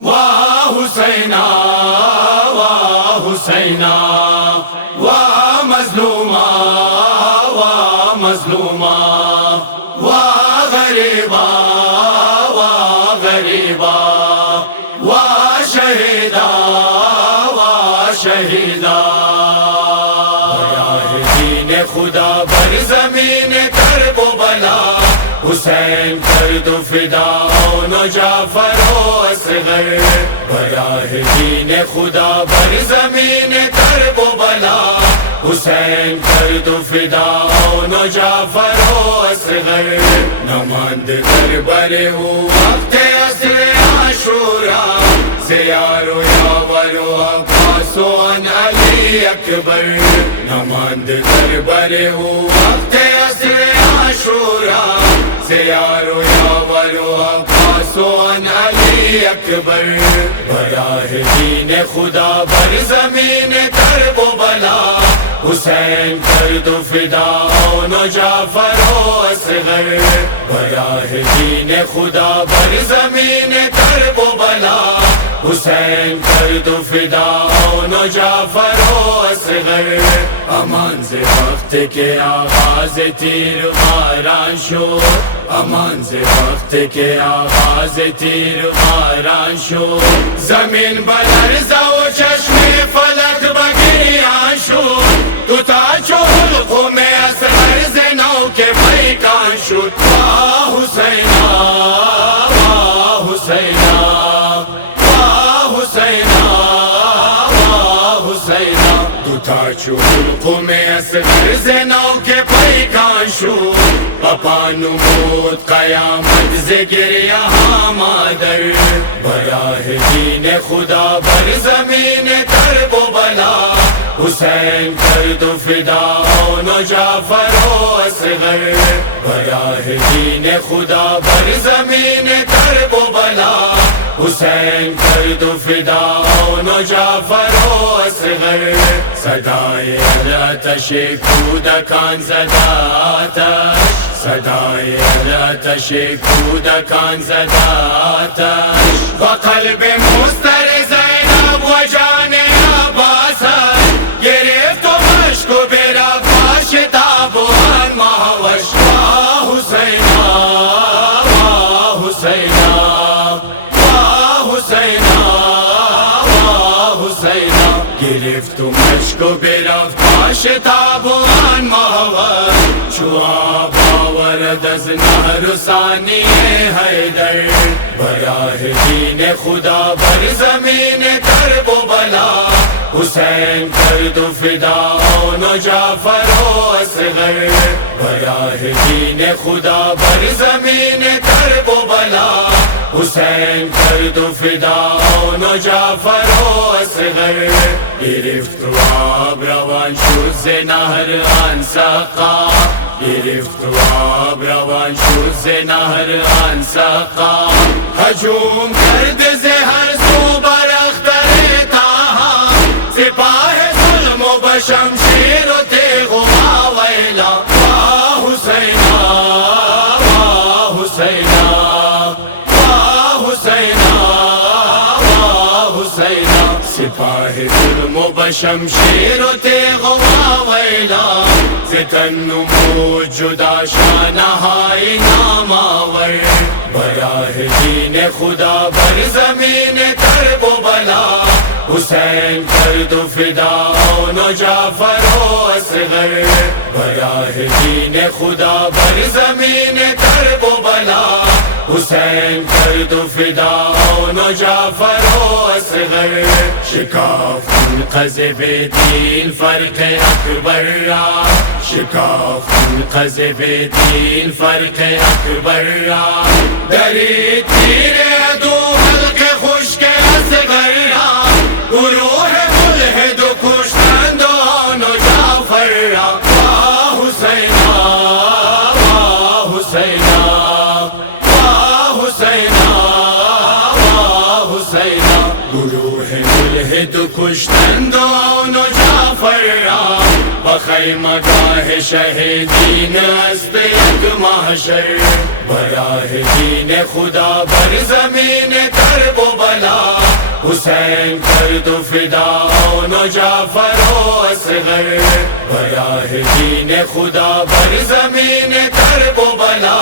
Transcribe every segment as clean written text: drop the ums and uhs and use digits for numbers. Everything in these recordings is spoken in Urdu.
واہ حسینہ واہ حسینہ واہ مظلومہ واہ مظلومہ واہ غریبہ واہ غریبہ واہ شہیدہ واہ شہیدہ دین خدا بر زمین کرب و بلا حسین کر دو فدا و جعفر و اصغر براہ دین خدا بر زمین کرب و بلا حسین کر دو فدا و جعفر و اصغر نماند کربل ہو وقت عصر عاشورا زیار و یاور و عباس و ان علی اکبر نماند کربل ہو وقت عصر عاشورا زیار و یاور و عباس و ان علی اکبر براہ دین خدا بر زمین کرب و بلا حسین کر دو فدا و جعفر و اصغر براہ دین خدا بر زمین کرب و بلا حسین کر دو فدا و جعفر و اصغر امان سے وقت کے آغاز تیر ماران شد امان سے وقت کے آغاز تیر ماران شد زمین بلرزہ و چشم فلک بگریان شد تو تا حلقوں میں اصغر زنو کے پیکان شد واہ حسینہ واہ حسینہ واہ حسینہ واہ حسینہ تو تا حلقوں میں اصغر زنو کے پیکان شد اپانو موت قیامت ذکر یہاں مادر براہ دین خدا بر زمین کرب و بلا حسین کر دو فدا و جعفر و اصغر براہ دین خدا بر زمین کرب و بلا حسین کر دو فدا و جعفر و اصغر صدای آتش کودکان زد آتش صدای آتش کودکان زد آتش و قلب مضطر زینب و جان عباس گرفت و مشک و برفت آشتاب و انماوش واہ حسینہ واہ حسینہ واہ حسینہ واہ حسینہ گرفت و مشک و برفت آشتاب و انماوش چوا باورد از نهر ثانی حیدر براہ دین خدا بر زمین کرب و بلا حسین کر دو فدا و جعفر و اصغر براہ دین خدا بر زمین کرب و بلا حسین کر دو فدا و جعفر و اصغر گرفت و آب روان شد ز نهر آن سقا گرفت و آب روان شد ز نهر آن سقا ہجوم کرد ز ہر سو بر اختر تاہا سپاہ ظلم و بشمشیر و تیغ و ماویلا واہ حسینہ واہ حسینہ واہ حسینہ واہ حسینہ سپاہ ظلم و بشمشیر و تیغ و ماویلا ستن نمود جدا شانہائی ناماور براہ دین خدا بر زمین کرب و بلا حسین کر دو فدا و جعفر و اصغر براہ دین خدا بر زمین کرب و بلا حسین کر دو فدا و جعفر و اصغر شکاف قذب دین فرق اکبر را شکاف قذب دین فرق اکبر را دری تیر دو حلق خشک اصغر را گروہ ملحد کشتند و جعفر را واہ حسینہ واہ حسینہ واہ حسینہ واہ حسینہ گروہ ملحد کشتند و جعفر را بخیمہ گاہ شہیدین است یک محشر براہ دین خدا بر زمین کرب کرب و بلا حسین کر دو فدا اون و جعفر و اصغر براہ دین خدا بر زمین کرب و بلا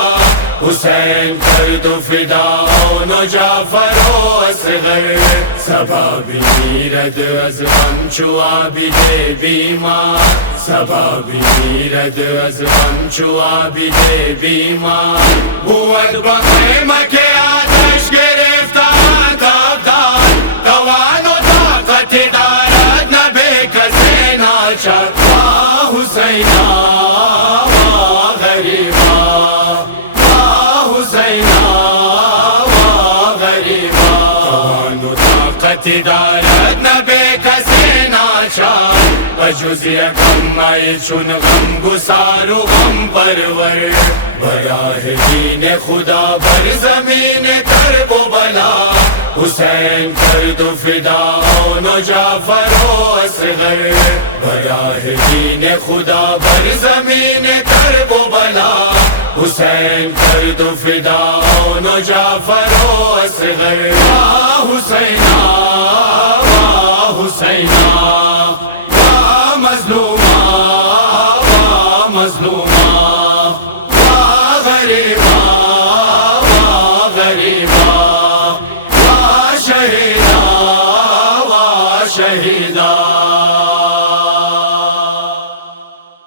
حسین کر دو فدا اون و جعفر و اصغر صبا میرد از غم چو عابد بیمار صبا میرد از غم چو عابد بیمار بود با خیمه که آتش گرفتن تابدار توان و طاقت دارد نبی کسی ناچار واہ حسینا واہ غریبا واہ حسینا واہ غریبا توان و طاقت دارد نبی کسی ناچار بجز یکم آئی چون غم گسار و غم پرور براہ دین خدا بر زمین کرب و بلا حسین کر دو فدا اون و جعفر و اصغر براہ دین خدا بر زمین کرب و بلا حسین کر دو فدا اون و جعفر و اصغر یا حسینا